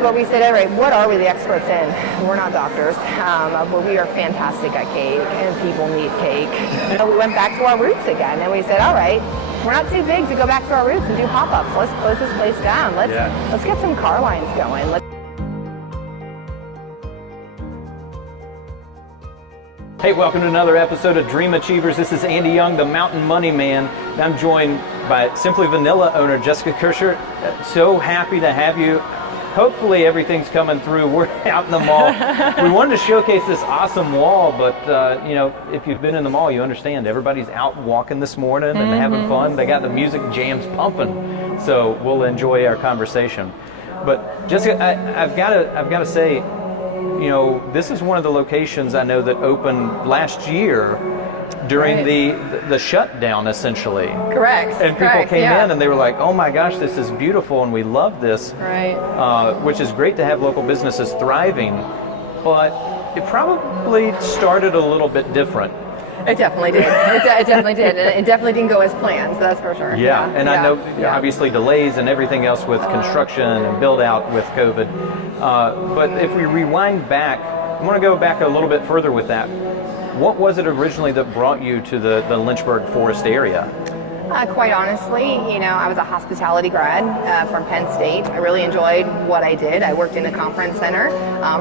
But we said, all right, what are we the experts in? We're not doctors, but we are fantastic at cake, and people need cake. So we went back to our roots again, and we said, all right, we're not too big to go back to our roots and do pop-ups. Let's close this place down. Let's get some car lines going. Hey, welcome to another episode of Dream Achievers. This is Andy Young, the Mountain Money Man. I'm joined by Simply Vanilla owner Jessica Kercher. So happy to have you. Hopefully everything's coming through. We're out in the mall. We wanted to showcase this awesome wall, but if you've been in the mall, you understand everybody's out walking this morning and having fun. They got the music jams pumping, so we'll enjoy our conversation. But Jessica, I've got to say, this is one of the locations I know that opened last year during the shutdown, essentially. Correct. And people came in and they were like, oh my gosh, this is beautiful and we love this. Right. Which is great to have local businesses thriving, but it probably started a little bit different. It definitely did. It definitely did. It definitely didn't go as planned, so that's for sure. Yeah, and I know obviously delays and everything else with construction and build out with COVID. But if we rewind back, I want to go back a little bit further with that. What was it originally that brought you to the Lynchburg Forest area? Quite honestly, I was a hospitality grad from Penn State. I really enjoyed what I did. I worked in a conference center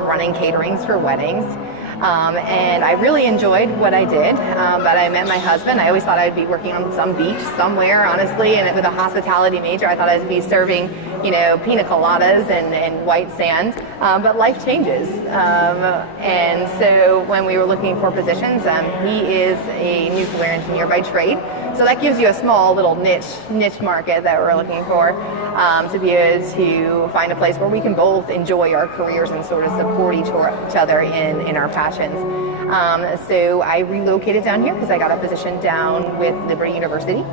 running caterings for weddings. And I really enjoyed what I did, but I met my husband. I always thought I'd be working on some beach somewhere, honestly, and with a hospitality major, I thought I'd be serving, pina coladas and white sand, but life changes. And so when we were looking for positions, he is a nuclear engineer by trade, so that gives you a small little niche market that we're looking for, to be able to find a place where we can both enjoy our careers and sort of support each other in our passions. So I relocated down here because I got a position down with Liberty University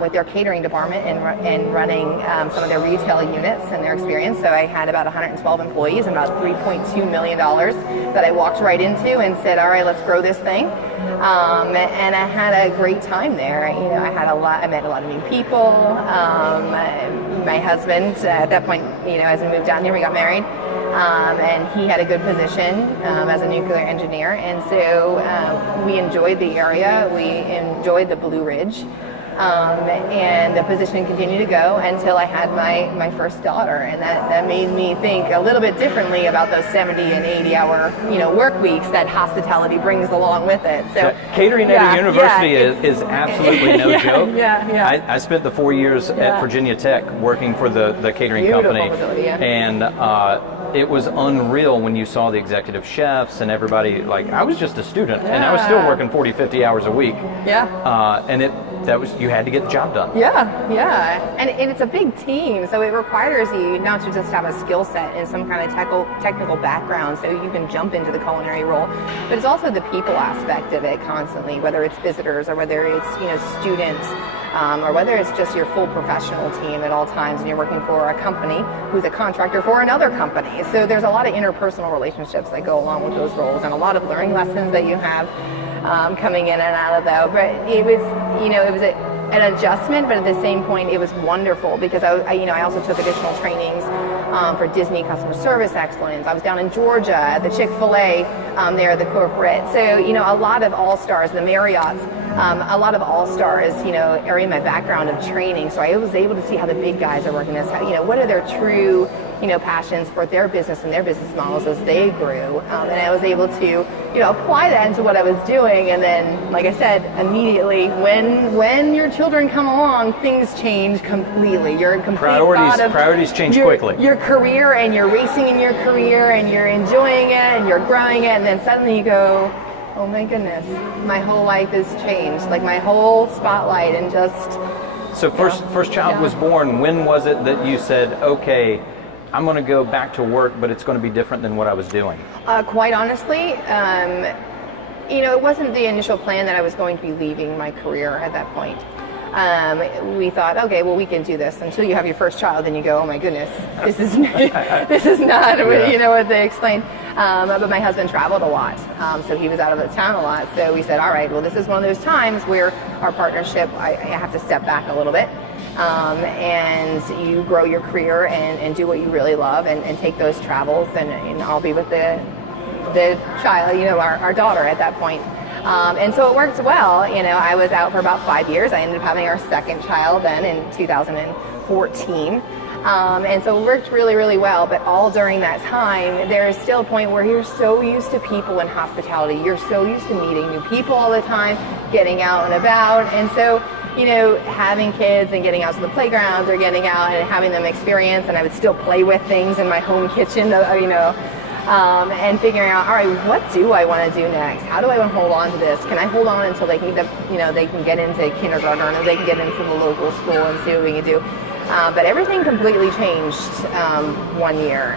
with their catering department and running some of their retail units and their experience. So I had about 112 employees and about $3.2 million that I walked right into and said, all right, let's grow this thing. And I had a great time there. I met a lot of new people. My husband, at that point, as we moved down here, we got married. And he had a good position as a nuclear engineer, and so we enjoyed the area. We enjoyed the Blue Ridge, and the position continued to go until I had my first daughter, and that made me think a little bit differently about those 70 and 80-hour work weeks that hospitality brings along with it. So catering at a university is absolutely no joke. Yeah. I spent the 4 years at Virginia Tech working for the catering company, and it was unreal when you saw the executive chefs and everybody. Like, I was just a student and I was still working 40, 50 hours a week. And you had to get the job done. And it's a big team, so it requires you not to just have a skill set and some kind of technical background so you can jump into the culinary role, but it's also the people aspect of it constantly, whether it's visitors or whether it's students, or whether it's just your full professional team at all times and you're working for a company who's a contractor for another company. So there's a lot of interpersonal relationships that go along with those roles and a lot of learning lessons that you have coming in and out of that. But it was, it was an adjustment, but at the same point it was wonderful because I also took additional trainings for Disney customer service excellence. I was down in Georgia at the Chick-fil-A there, the corporate. So, a lot of all-stars, the Marriotts, a lot of all-stars, are in my background of training. So I was able to see how the big guys are working this, what are their true, passions for their business and their business models as they grew. And I was able to, apply that into what I was doing. And then, like I said, immediately when your children come along, things change completely. You're in complete priorities change quickly. Your career, and you're racing in your career, and you're enjoying it, and you're growing it, and then suddenly you go, oh my goodness, my whole life has changed. Like my whole spotlight and just... So first child was born. When was it that you said, okay, I'm going to go back to work, but it's going to be different than what I was doing? Quite honestly, it wasn't the initial plan that I was going to be leaving my career at that point. We thought, okay, well, we can do this until you have your first child, and you go, oh my goodness, this is not what they explained. But my husband traveled a lot, so he was out of the town a lot. So we said, all right, well, this is one of those times where our partnership, I have to step back a little bit. and you grow your career and do what you really love and take those travels, and I'll be with the child, our daughter at that point. And so it worked well. I was out for about 5 years. I ended up having our second child then in 2014. And so it worked really, really well. But all during that time, there is still a point where you're so used to people in hospitality. You're so used to meeting new people all the time, getting out and about. And so, having kids and getting out to the playgrounds or getting out and having them experience, and I would still play with things in my home kitchen, and figuring out, all right, what do I want to do next? How do I want to hold on to this? Can I hold on until they can, they can get into kindergarten, or they can get into the local school and see what we can do? But everything completely changed 1 year.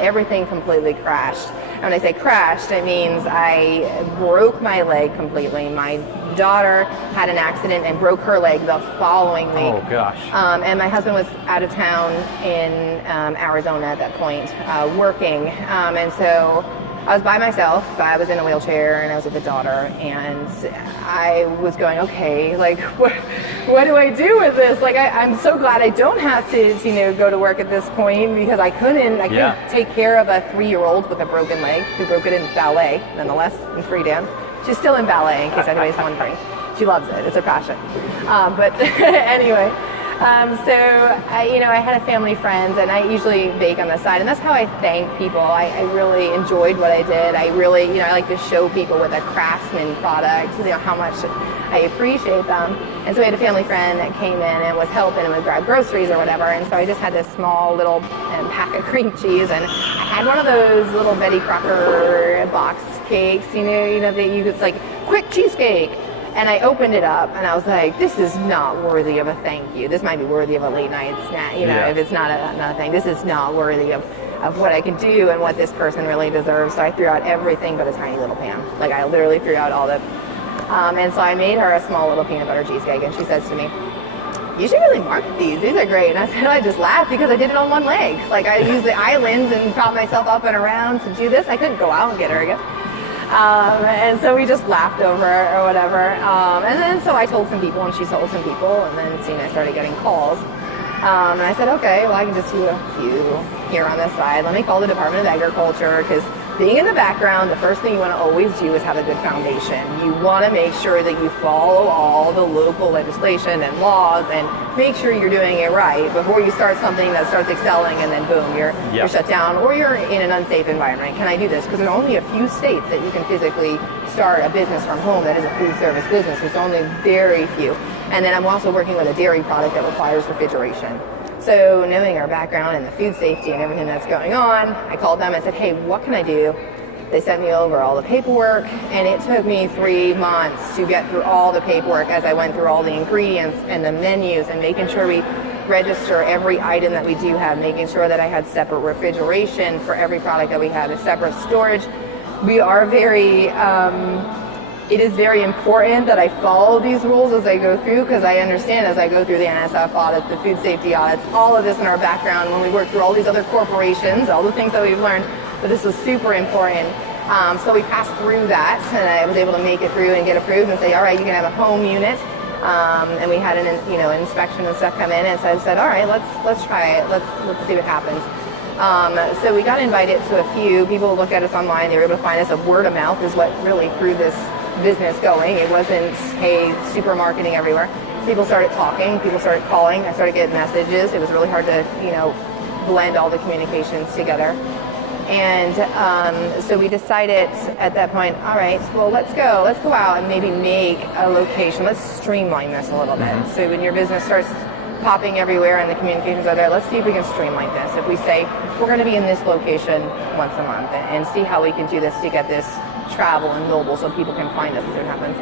Everything completely crashed. And when I say crashed, it means I broke my leg completely. My daughter had an accident and broke her leg the following week. Oh, gosh. And my husband was out of town in Arizona at that point, working. And so I was by myself. I was in a wheelchair, and I was with a daughter, and I was going, okay, like, what do I do with this? Like, I'm so glad I don't have to, go to work at this point, because I couldn't take care of a 3-year-old with a broken leg who broke it in ballet, nonetheless, in free dance. She's still in ballet, in case anybody's wondering. She loves it. It's a passion. But anyway. So I had a family friend, and I usually bake on the side, and that's how I thank people. I really enjoyed what I did. I really, I like to show people with a craftsman product, how much I appreciate them. And so I had a family friend that came in and was helping and would grab groceries or whatever, and so I just had this small little pack of cream cheese, and I had one of those little Betty Crocker box cakes, that it's like quick cheesecake. And I opened it up, and I was like, this is not worthy of a thank you. This might be worthy of a late night snack, if it's not a thing. This is not worthy of what I can do and what this person really deserves. So I threw out everything but a tiny little pan. Like, I literally threw out all the... and so I made her a small little peanut butter cheesecake, and she says to me, you should really market these. These are great. And I said, I just laughed because I did it on one leg. Like, I used the islands and prop myself up and around to do this. I couldn't go out and get her again. And so we just laughed over it or whatever. And then so I told some people, and she told some people, and then I started getting calls. And I said, okay, well, I can just do a few here on this side. Let me call the Department of Agriculture, because being in the background, the first thing you want to always do is have a good foundation. You want to make sure that you follow all the local legislation and laws and make sure you're doing it right before you start something that starts excelling, and then boom, you're shut down, or you're in an unsafe environment. Can I do this? Because there are only a few states that you can physically start a business from home that is a food service business. There's only very few. And then I'm also working with a dairy product that requires refrigeration. So knowing our background and the food safety and everything that's going on, I called them and said, hey, what can I do? They sent me over all the paperwork, and it took me 3 months to get through all the paperwork as I went through all the ingredients and the menus and making sure we register every item that we do have, making sure that I had separate refrigeration for every product that we had, a separate storage. We are very... it is very important that I follow these rules as I go through, because I understand as I go through the NSF audits, the food safety audits, all of this in our background, when we work through all these other corporations, all the things that we've learned, that this is super important. So we passed through that, and I was able to make it through and get approved and say, all right, you can have a home unit. And we had an inspection and stuff come in, and so I said, all right, let's try it. Let's see what happens. So we got invited to a few. People looked at us online. They were able to find us. A word of mouth is what really threw this business going. It wasn't, hey, super marketing everywhere. People started talking. People started calling. I started getting messages. It was really hard to, blend all the communications together. And so we decided at that point, all right, well, let's go out and maybe make a location. Let's streamline this a little bit. So when your business starts popping everywhere and the communications are there, let's see if we can streamline this. If we say we're going to be in this location once a month, and see how we can do this to get this travel and mobile so people can find us as it happens.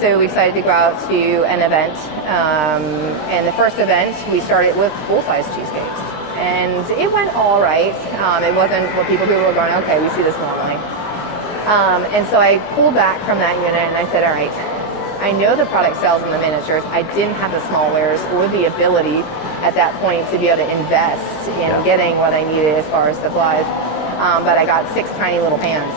So we decided to go out to an event, and the first event we started with full-size cheesecakes, and it went all right. It wasn't what people were going, okay, we see this normally. And so I pulled back from that unit and I said, all right, I know the product sells in the miniatures. I didn't have the small wares or the ability at that point to be able to invest in getting what I needed as far as supplies. But I got 6 tiny little pans.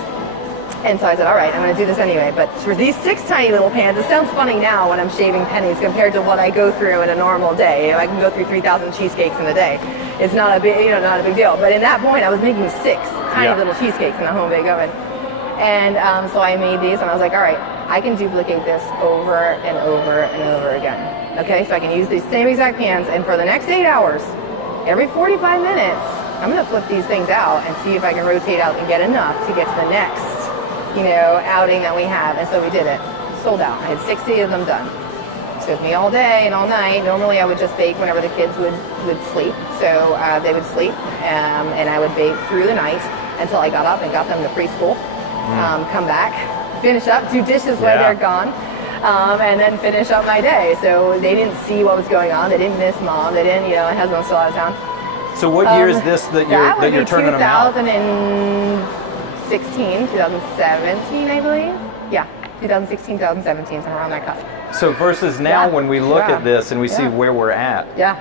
And so I said, all right, I'm going to do this anyway. But for these 6 tiny little pans, it sounds funny now when I'm shaving pennies compared to what I go through in a normal day. I can go through 3,000 cheesecakes in a day. It's not a big, not a big deal. But in that point, I was making 6 tiny little cheesecakes in a home bake oven. And so I made these, and I was like, all right, I can duplicate this over and over and over again. Okay, so I can use these same exact pans, and for the next 8 hours, every 45 minutes, I'm going to flip these things out and see if I can rotate out and get enough to get to the next outing that we have. And so we did it. Sold out. I had 60 of them done. It took me all day and all night. Normally I would just bake whenever the kids would sleep. So they would sleep, and I would bake through the night until I got up and got them to preschool. Come back, finish up, do dishes while they're gone, and then finish up my day. So they didn't see what was going on. They didn't miss mom. They didn't, my husband was still out of town. So what year is this that you're turning them out? 2016, 2017, I believe. Yeah, 2016, 2017, somewhere around that cusp. So versus now, when we look at this and we see where we're at. Yeah.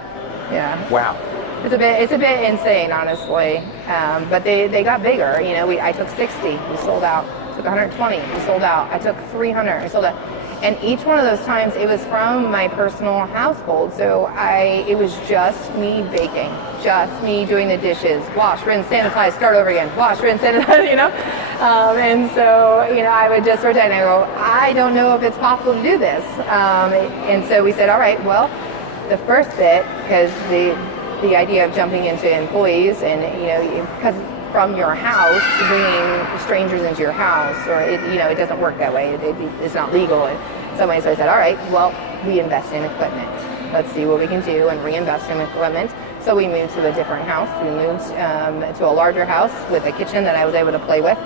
Wow. It's a bit insane, honestly. But they got bigger. I took 60, we sold out. Took 120, we sold out. I took 300, we sold out. And each one of those times, it was from my personal household. So it was just me baking, just me doing the dishes, wash, rinse, sanitize, start over again, wash, rinse, sanitize, And so, I would just rotate and I go, I don't know if it's possible to do this. And so we said, all right, well, the first bit, because the idea of jumping into employees and, because from your house, bringing strangers into your house, or it doesn't work that way. It's not legal in some ways. So I said, all right, well, we invest in equipment. Let's see what we can do and reinvest in equipment. So we moved to a different house. We moved to a larger house with a kitchen that I was able to play with.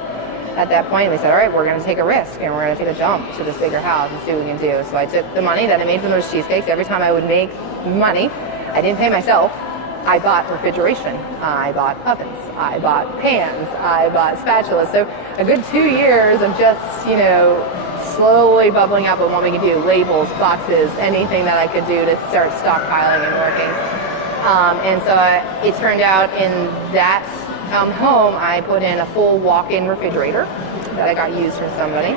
At that point, we said, all right, we're going to take a risk and we're going to take a jump to this bigger house and see what we can do. So I took the money that I made from those cheesecakes. Every time I would make money, I didn't pay myself. I bought refrigeration, I bought ovens, I bought pans, I bought spatulas. So a good 2 years of just, slowly bubbling up on what we could do, labels, boxes, anything that I could do to start stockpiling and working. And so it turned out in that home, I put in a full walk-in refrigerator that I got used from somebody,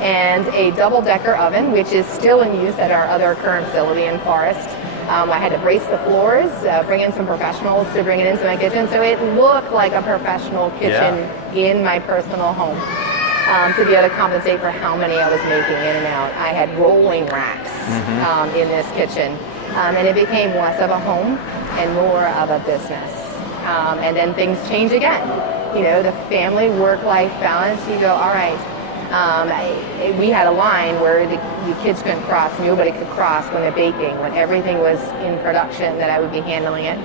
and a double-decker oven, which is still in use at our other current facility in Forest. I had to brace the floors, bring in some professionals to bring it into my kitchen, so it looked like a professional kitchen in my personal home, to be able to compensate for how many I was making in and out. I had rolling racks in this kitchen, and it became less of a home and more of a business. And then things change again. The family work-life balance, you go, all right, we had a line where the kids couldn't cross, nobody could cross when they're baking, when everything was in production that I would be handling it,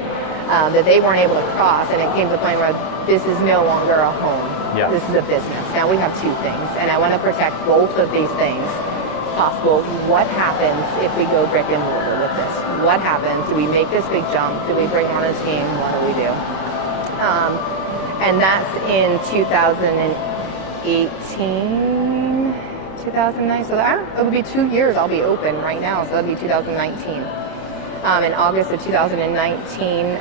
that they weren't able to cross, and it came to the point where this is no longer a home, this is a business. Now we have 2 things, and I want to protect both of these things possible. What happens if we go brick and mortar with this? What happens? Do we make this big jump? Do we bring on a team? What do we do? And that's in 2018, 2009. So it would be 2 years I'll be open right now. So that'll be 2019. In August of 2019,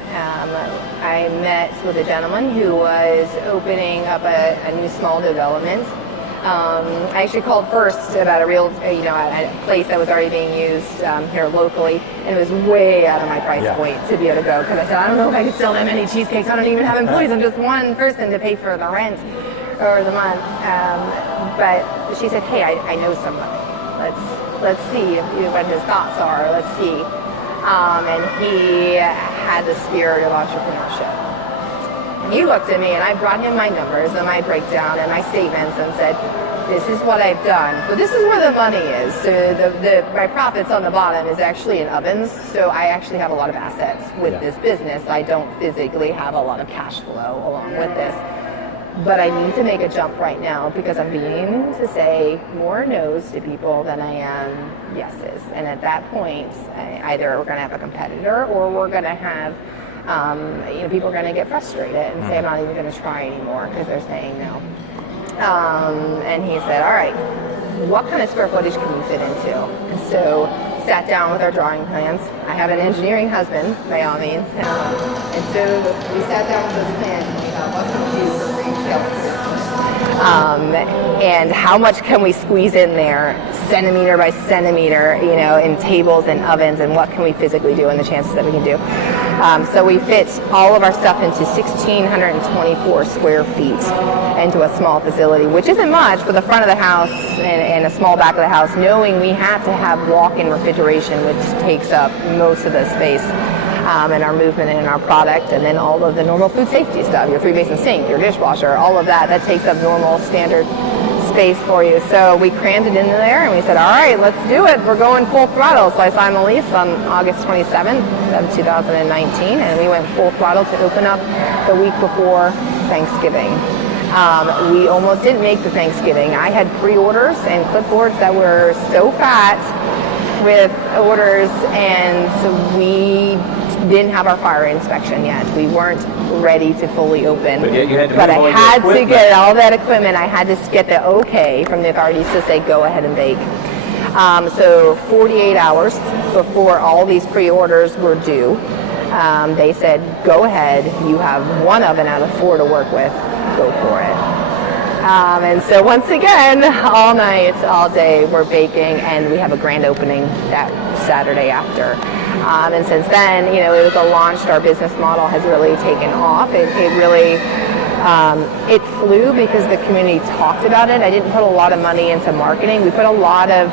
I met with a gentleman who was opening up a new small development. I actually called first about a real, a place that was already being used here locally, and it was way out of my price point to be able to go, because I said, I don't know if I could sell that many cheesecakes. I don't even have employees. I'm just one person to pay for the rent or the month. But she said, hey, I know somebody. Let's see what his thoughts are. Let's see. And he had the spirit of entrepreneurship. He looked at me, and I brought him my numbers and my breakdown and my statements and said, this is what I've done. But this is where the money is. So my profits on the bottom is actually in ovens. So I actually have a lot of assets with this business. I don't physically have a lot of cash flow along with this. But I need to make a jump right now because I'm beginning to say more no's to people than I am yeses. And at that point, either we're going to have a competitor or we're going to have people are going to get frustrated and say, I'm not even going to try anymore because they're saying no. And he said, all right, what kind of square footage can you fit into? And so sat down with our drawing plans. I have an engineering husband, by all means. And so we sat down with those plans and we thought, what can we do for retail? and how much can we squeeze in there, centimeter by centimeter, in tables and ovens, and what can we physically do and the chances that we can do. So we fit all of our stuff into 1,624 square feet into a small facility, which isn't much for the front of the house and a small back of the house, knowing we have to have walk-in refrigeration, which takes up most of the space. And our movement in our product, and then all of the normal food safety stuff, your 3-basin sink, your dishwasher, all of that takes up normal standard space for you. So we crammed it into there, and we said, all right, let's do it. We're going full throttle. So I signed the lease on August 27th of 2019, and we went full throttle to open up the week before Thanksgiving. We almost didn't make the Thanksgiving. I had pre-orders and clipboards that were so fat with orders, and so we didn't have our fire inspection yet. We weren't ready to fully open. But, you had to I had to get all that equipment. I had to get the okay from the authorities to say go ahead and bake. So 48 hours before all these pre-orders were due, they said, go ahead, you have 1 oven out of 4 to work with, go for it. And so once again, all night, all day, we're baking, and we have a grand opening that Saturday after. And since then, it was a launch. Our business model has really taken off. It really, it flew because the community talked about it. I didn't put a lot of money into marketing. We put a lot of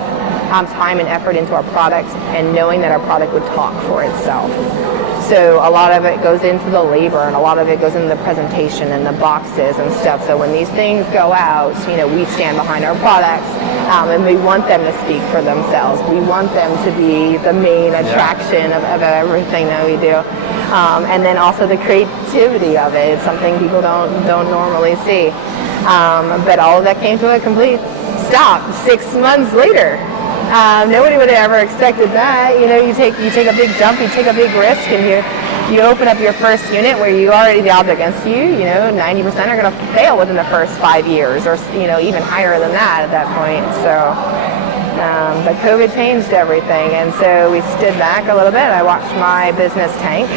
time and effort into our product, and knowing that our product would talk for itself. So a lot of it goes into the labor, and a lot of it goes into the presentation and the boxes and stuff. So when these things go out, we stand behind our products, and we want them to speak for themselves. We want them to be the main attraction of everything that we do. And then also the creativity of it is something people don't normally see. But all of that came to a complete stop 6 months later. Nobody would have ever expected that. You take a big jump, you take a big risk, and you open up your first unit where you already, the odds against you, 90% are going to fail within the first 5 years, or even higher than that at that point. So, but COVID changed everything, and so we stood back a little bit. I watched my business tank,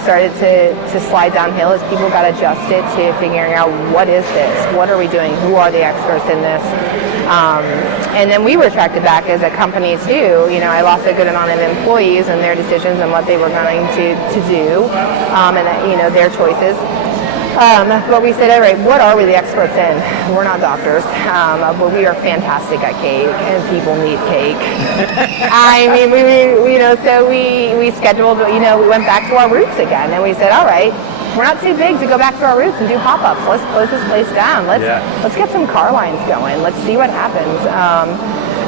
started to slide downhill as people got adjusted to figuring out what is this, what are we doing, who are the experts in this. And then we retracted back as a company too. I lost a good amount of employees and their decisions and what they were going to do, and their choices. But we said, all right, what are we the experts in? We're not doctors, but we are fantastic at cake, and people need cake. I mean, so we scheduled, we went back to our roots again, and we said, all right, we're not too big to go back to our roots and do pop-ups. Let's close this place down. Let's get some car lines going. Let's see what happens.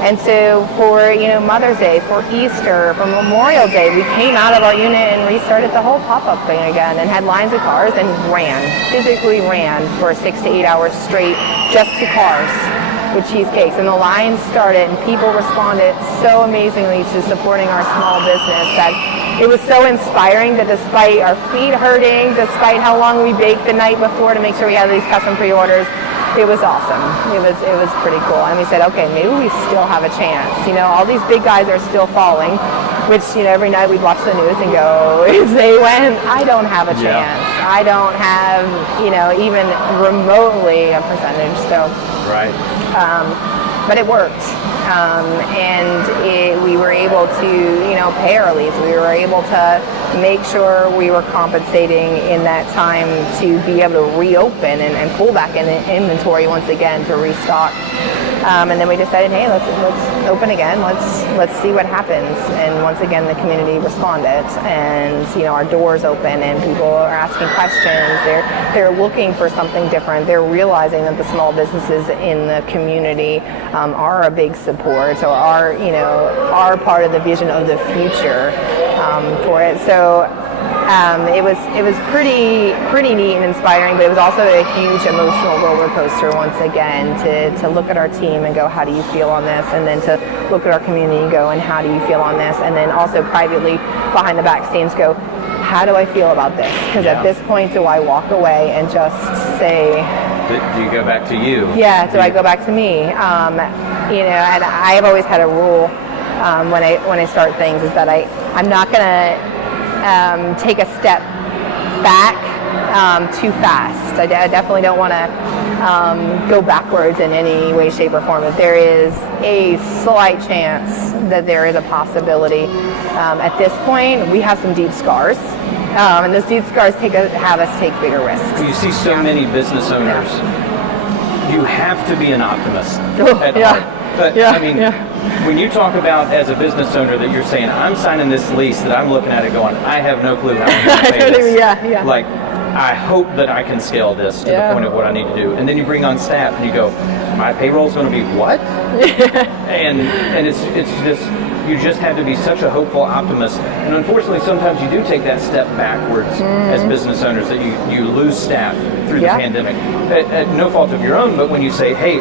And so for Mother's Day, for Easter, for Memorial Day, we came out of our unit and restarted the whole pop-up thing again, and had lines of cars and physically ran for 6 to 8 hours straight, just to cars with cheesecakes. And the lines started, and people responded so amazingly to supporting our small business that it was so inspiring that despite our feet hurting, despite how long we baked the night before to make sure we had these custom pre-orders, it was awesome. It was pretty cool. And we said, okay, maybe we still have a chance. All these big guys are still falling, which, every night we'd watch the news and go, if they went, I don't have a chance. I don't have, even remotely a percentage. So, right. But it worked. And we were able to, pay our lease. We were able to make sure we were compensating in that time to be able to reopen and pull back in inventory once again to restock. And then we decided, hey, let's open again. Let's see what happens. And once again, the community responded, and our doors open, and people are asking questions. They're looking for something different. They're realizing that the small businesses in the community are a big support, or are part of the vision of the future for it. So it was pretty neat and inspiring, but it was also a huge emotional roller coaster once again to look at our team and go, how do you feel on this? And then to look at our community and go, and how do you feel on this? And then also privately behind the back scenes go, how do I feel about this? Because at this point, do I walk away and just say, do you go back to you? Yeah, do I go back to me? And I've always had a rule when I start things is that I'm not going to take a step back too fast. I definitely don't want to go backwards in any way, shape, or form. If there is a slight chance that there is a possibility, at this point, we have some deep scars. And those deep scars have us take bigger risks. You see so many business owners. You have to be an optimist at heart. But I mean, when you talk about as a business owner that you're saying, I'm signing this lease that I'm looking at it going, I have no clue how I'm going to pay this. Like, I hope that I can scale this to the point of what I need to do. And then you bring on staff and you go, my payroll's going to be what? and it's just, you just have to be such a hopeful optimist. And unfortunately, sometimes you do take that step backwards as business owners, that you lose staff through the pandemic. At no fault of your own, but when you say, hey,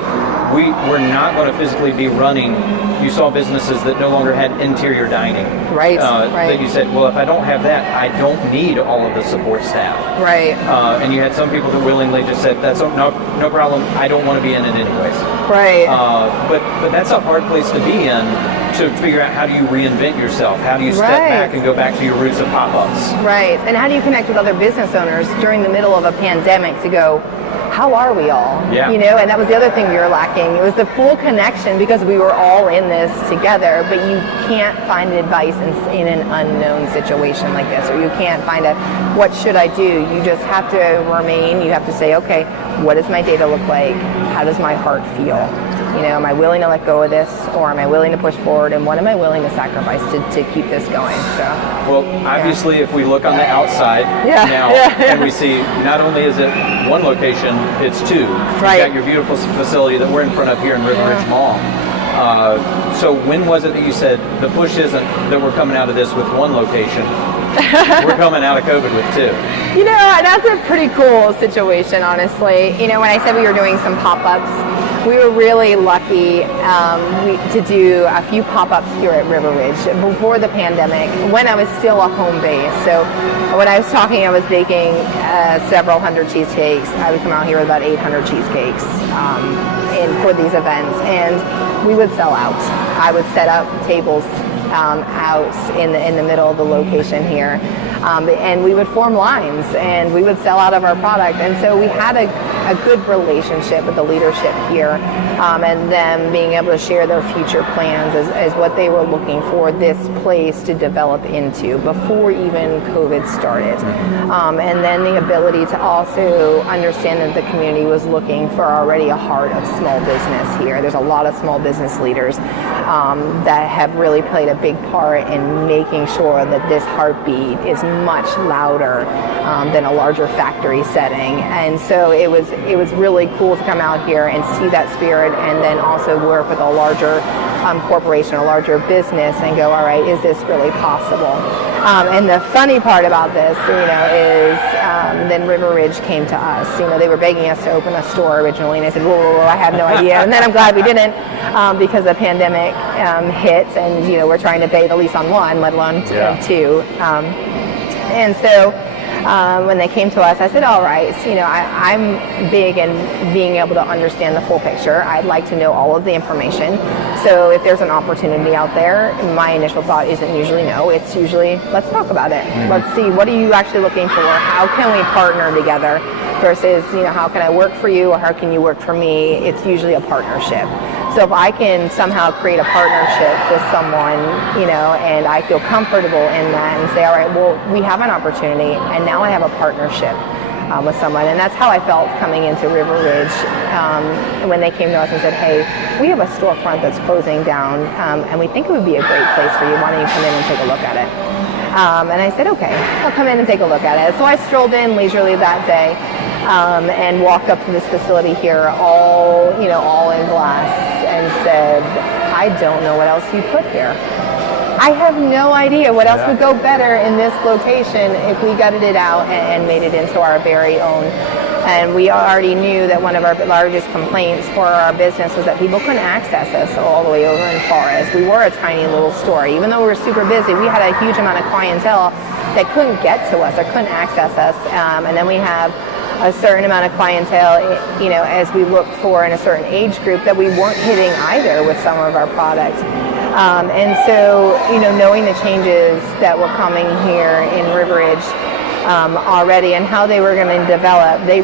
we're not going to physically be running, you saw businesses that no longer had interior dining. Right. That you said, well, if I don't have that, I don't need all of the support staff. Right. And you had some people that willingly just said, that's no problem, I don't want to be in it anyways. Right. But that's a hard place to be in, to figure out how do you reinvent yourself? How do you step back and go back to your roots of pop-ups? Right. And how do you connect with other business owners during the middle of a pandemic to go, how are we all? Yeah. You know, and that was the other thing we were lacking. It was the full connection, because we were all in this together, but you can't find advice in an unknown situation like this, or you can't find what should I do? You just have to remain, you have to say, okay, what does my data look like? How does my heart feel? You know, am I willing to let go of this, or am I willing to push forward, and what am I willing to sacrifice to keep this going? So, well, obviously, if we look on the outside now, and we see not only is it one location, it's two. Right. You've got your beautiful facility that we're in front of here in River Ridge Mall. So when was it that you said the push isn't that we're coming out of this with one location, we're coming out of COVID with two? You know, that's a pretty cool situation, honestly. You know, when I said we were doing some pop-ups, we were really lucky to do a few pop-ups here at River Ridge before the pandemic, when I was still a home base. So when I was talking, I was baking several hundred cheesecakes. I would come out here with about 800 cheesecakes for these events, and we would sell out. I would set up tables out in the middle of the location here, and we would form lines, and we would sell out of our product. And so we had a good relationship with the leadership here, and them being able to share their future plans as what they were looking for this place to develop into before even COVID started. And then the ability to also understand that the community was looking for already a heart of small business here. There's a lot of small business leaders that have really played a big part in making sure that this heartbeat is much louder than a larger factory setting. And so it was really cool to come out here and see that spirit, and then also work with a larger corporation, a larger business, and go, all right, is this really possible? And the funny part about this, you know, is then River Ridge came to us. You know, they were begging us to open a store originally, and I said, whoa, I have no idea. And then I'm glad we didn't, because the pandemic hit, and you know, we're trying to pay the lease on one, let alone two. And so when they came to us, I said, all right, so, you know, I'm big in being able to understand the full picture. I'd like to know all of the information. So if there's an opportunity out there, my initial thought isn't usually no. It's usually, let's talk about it. Let's see, what are you actually looking for? How can we partner together? Versus, you know, how can I work for you, or how can you work for me? It's usually a partnership. So if I can somehow create a partnership with someone, you know, and I feel comfortable in that, and say, all right, well, we have an opportunity, and now I have a partnership with someone. And that's how I felt coming into River Ridge when they came to us and said, hey, we have a storefront that's closing down, and we think it would be a great place for you. Why don't you come in and take a look at it? And I said, okay, I'll come in and take a look at it. So I strolled in leisurely that day and walked up to this facility here, all in glass, and said, I don't know what else you put here. I have no idea what else would go better in this location if we gutted it out and made it into our very own. And we already knew that one of our largest complaints for our business was that people couldn't access us all the way over in Forest. We were a tiny little store. Even though we were super busy, we had a huge amount of clientele that couldn't get to us or couldn't access us. And then we have a certain amount of clientele, you know, as we looked for in a certain age group that we weren't hitting either with some of our products. And so, you know, knowing the changes that were coming here in River Ridge, already, and how they were going to develop. They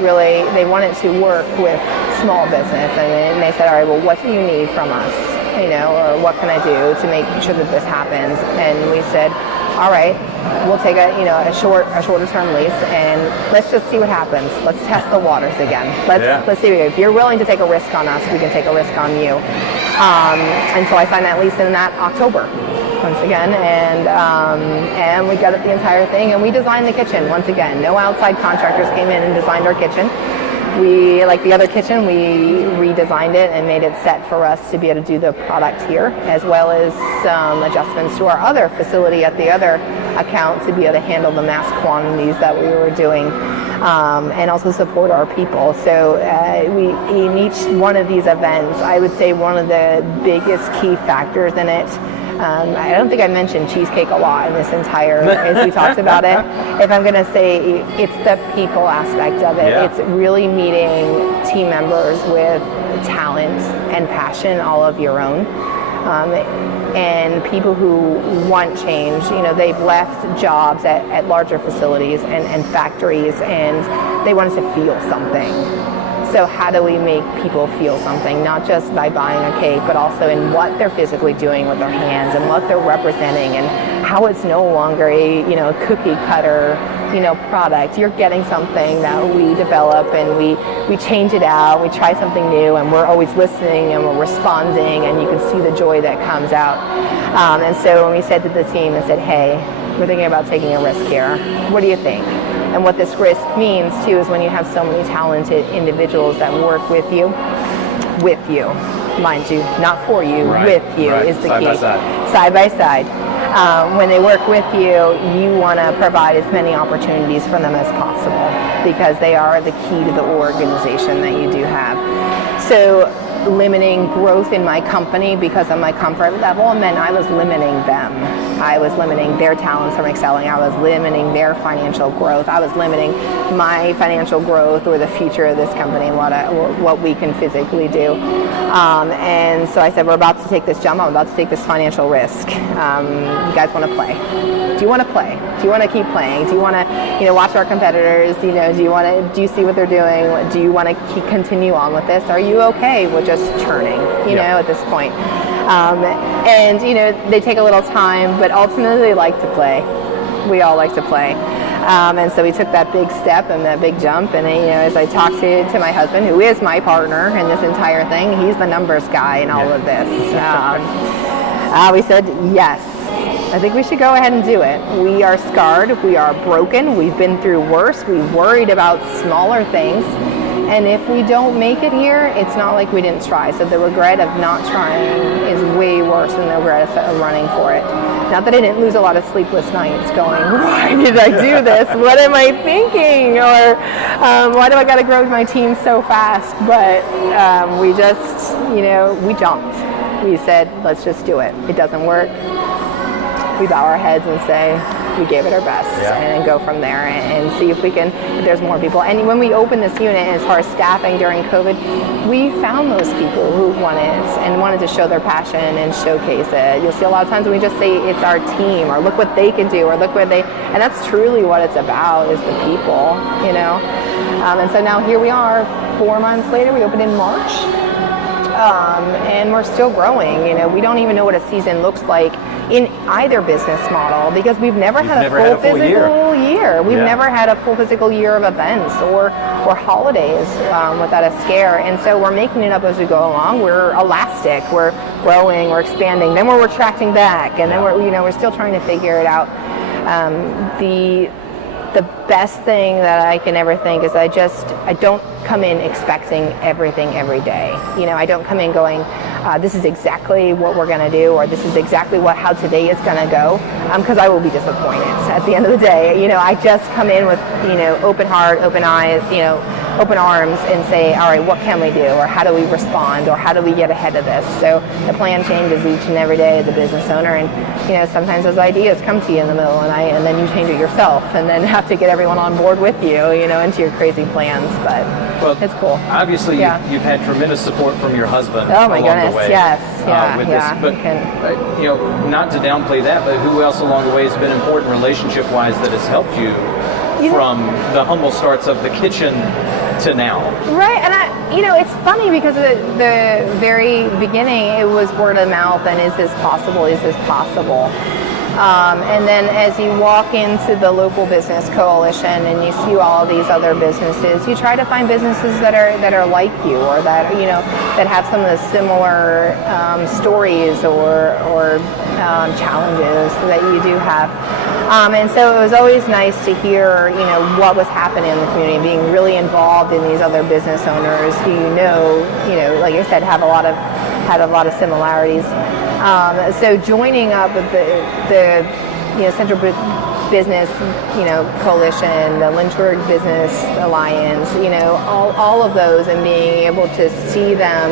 wanted to work with small business, and they said, all right, well, what do you need from us? Or what can I do to make sure that this happens? And we said, all right, we'll take a shorter term lease, and let's just see what happens. Let's test the waters again. Let's see if you're willing to take a risk on us, we can take a risk on you. And so I signed that lease in that October once again, and we got it the entire thing, and we designed the kitchen once again. No outside contractors came in and designed our kitchen. We, like the other kitchen, we redesigned it and made it set for us to be able to do the product here, as well as some adjustments to our other facility at the other account to be able to handle the mass quantities that we were doing, and also support our people. So in each one of these events, I would say one of the biggest key factors in it, I don't think I mentioned cheesecake a lot in this entire, as we talked about it. If I'm going to say, it's the people aspect of it. Yeah. It's really meeting team members with talent and passion, all of your own. And people who want change. They've left jobs at larger facilities and factories, and they want us to feel something. So how do we make people feel something, not just by buying a cake, but also in what they're physically doing with their hands and what they're representing, and how it's no longer a cookie cutter product. You're getting something that we develop, and we change it out, we try something new, and we're always listening and we're responding, and you can see the joy that comes out. And so when we said to the team and said, hey, we're thinking about taking a risk here, what do you think? And what this risk means too is when you have so many talented individuals that work with you, mind you, not for you, with you is the key. Side by side. When they work with you, you want to provide as many opportunities for them as possible, because they are the key to the organization that you do have. So limiting growth in my company because of my comfort level meant I was limiting them. I was limiting their talents from excelling. I was limiting their financial growth. I was limiting my financial growth or the future of this company and what we can physically do. And so I said, we're about to take this jump. I'm about to take this financial risk. You guys want to play? Do you want to play? Do you want to keep playing? Do you want to, watch our competitors? Do you see what they're doing? Do you want to continue on with this? Are you okay with just churning, at this point? And they take a little time, but ultimately they like to play. We all like to play. And so we took that big step and that big jump, and as I talked to my husband, who is my partner in this entire thing, he's the numbers guy in all of this. We said, yes, I think we should go ahead and do it. We are scarred, we are broken, we've been through worse, we worried about smaller things. And if we don't make it here, it's not like we didn't try. So the regret of not trying is way worse than the regret of running for it. Not that I didn't lose a lot of sleepless nights going, why did I do this? What am I thinking? Or why do I got to grow my team so fast? But we just, we jumped. We said, let's just do it. It doesn't work. We bow our heads and say, we gave it our best, and go from there and see if there's more people. And when we opened this unit, as far as staffing during COVID, we found those people who wanted to show their passion and showcase it. You'll see a lot of times when we just say it's our team, or look what they can do, or look what and that's truly what it's about, is the people, And so now here we are, 4 months later. We opened in March. And we're still growing. We don't even know what a season looks like in either business model, because we've never had a full physical year. We've never had a full physical year of events or holidays without a scare. And so we're making it up as we go along. We're elastic. We're growing. We're expanding. Then we're retracting back, and then we're still trying to figure it out. The best thing that I can ever think is I don't come in expecting everything every day. I don't come in going, this is exactly what we're going to do, or this is exactly how today is going to go, because I will be disappointed at the end of the day. I just come in with, open heart, open eyes, open arms, and say, all right, what can we do, or how do we respond, or how do we get ahead of this? So the plan changes each and every day as a business owner, and sometimes those ideas come to you in the middle of the night, and then you change it yourself, and then have to get everyone on board with you, into your crazy plans. But it's cool. Obviously, you've had tremendous support from your husband. Oh my goodness, the way, yes, this. But not to downplay that, but who else along the way has been important relationship-wise that has helped you from the humble starts of the kitchen to now. Right, and it's funny because at the very beginning it was word of mouth and is this possible? Is this possible? And then as you walk into the local business coalition and you see all of these other businesses, you try to find businesses that are like you, or that that have some of the similar stories or challenges that you do have. And so it was always nice to hear, what was happening in the community, being really involved in these other business owners who like I said, had a lot of similarities. So joining up with the Central Business, Coalition, the Lynchburg Business Alliance, all of those, and being able to see them,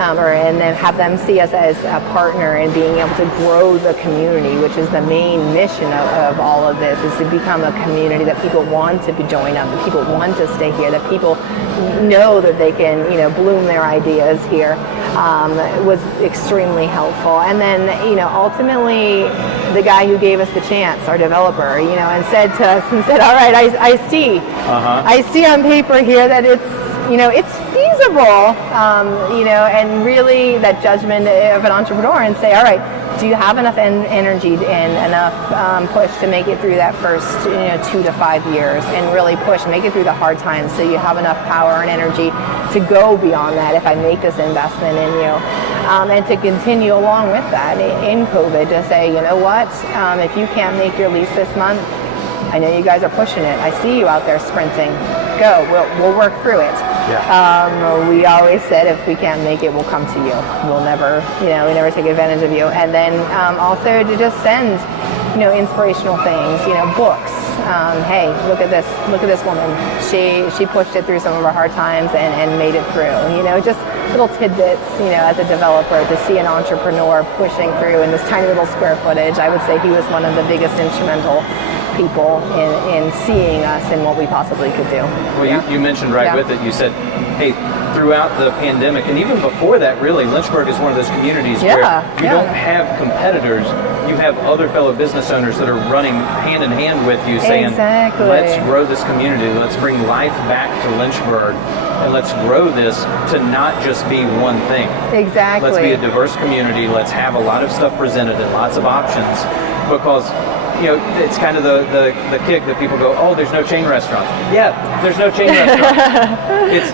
and then have them see us as a partner, and being able to grow the community, which is the main mission of all of this, is to become a community that people want to join up, that people want to stay here, that people know that they can, bloom their ideas here, was extremely helpful. And then, ultimately, the guy who gave us the chance, our developer, and said to us, all right, I see on paper here that it's feasible, and really that judgment of an entrepreneur, and say, all right, do you have enough energy and enough push to make it through that first 2 to 5 years, and really push, make it through the hard times, so you have enough power and energy to go beyond that if I make this investment in you, and to continue along with that in COVID, to say, you know what, if you can't make your lease this month, I know you guys are pushing it. I see you out there sprinting. Go. We'll work through it. Yeah. We always said, if we can't make it, we'll come to you. We'll never, we never take advantage of you. And then also to just send, inspirational things, books. Hey, look at this woman. She pushed it through some of her hard times and made it through. Just little tidbits, as a developer, to see an entrepreneur pushing through in this tiny little square footage. I would say he was one of the biggest instrumental people in seeing us and what we possibly could do. Well, you mentioned with it, you said, hey, throughout the pandemic, and even before that, really, Lynchburg is one of those communities where you don't have competitors. You have other fellow business owners that are running hand in hand with you, saying, let's grow this community, let's bring life back to Lynchburg, and let's grow this to not just be one thing. Exactly. Let's be a diverse community, let's have a lot of stuff presented and lots of options, because it's kind of the kick that people go, oh, there's no chain restaurant. Yeah, there's no chain restaurant. It's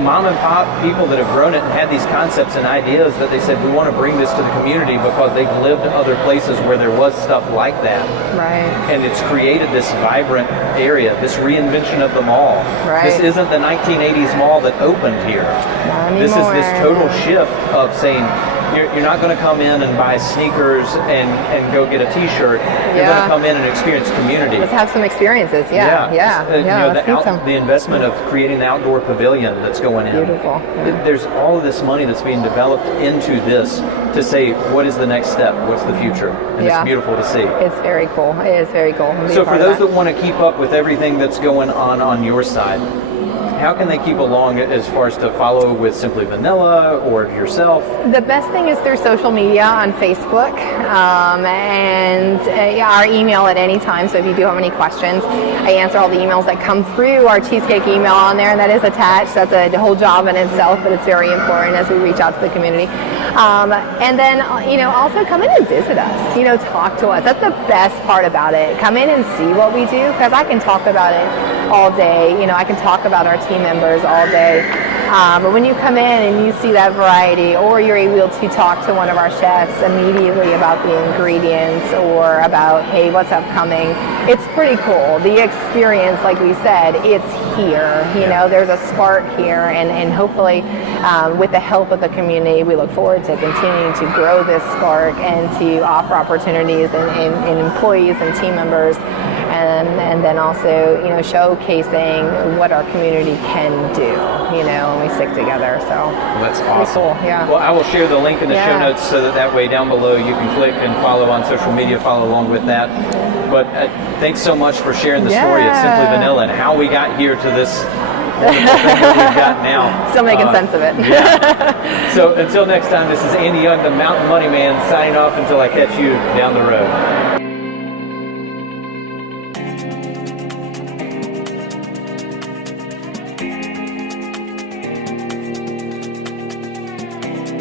mom and pop people that have grown it and had these concepts and ideas that they said, we want to bring this to the community because they've lived other places where there was stuff like that. Right. And it's created this vibrant area, this reinvention of the mall. Right. This isn't the 1980s mall that opened here. Not anymore. This is this total shift of saying, you're not going to come in and buy sneakers and go get a T-shirt. You're going to come in and experience community. Let's have some experiences. The investment of creating the outdoor pavilion that's going in. Beautiful. There's all of this money that's being developed into this to say, what is the next step? What's the future? And it's beautiful to see. It's very cool. It is very cool. So for those that want to keep up with everything that's going on your side, how can they keep along as far as to follow with Simply Vanilla or yourself? The best thing is through social media on Facebook, and our email at any time. So if you do have any questions, I answer all the emails that come through our cheesecake email on there, and that is attached. That's a whole job in itself, but it's very important as we reach out to the community. And then, also come in and visit us, talk to us. That's the best part about it. Come in and see what we do, because I can talk about it all day. I can talk about our team members all day. But when you come in and you see that variety, or you're able to talk to one of our chefs immediately about the ingredients or about, hey, what's upcoming, it's pretty cool. The experience, like we said, it's here. There's a spark here, and hopefully with the help of the community, we look forward to continuing to grow this spark and to offer opportunities in employees and team members, and then also, showcasing what our community can do, when we stick together. So that's awesome. Cool. Yeah. Well, I will share the link in the show notes so that way down below you can click and follow on social media, follow along with that. But thanks so much for sharing the story of Simply Vanilla and how we got here to this wonderful thing that we've got now. Still making sense of it. So until next time, this is Andy Young, the Mountain Money Man, signing off until I catch you down the road.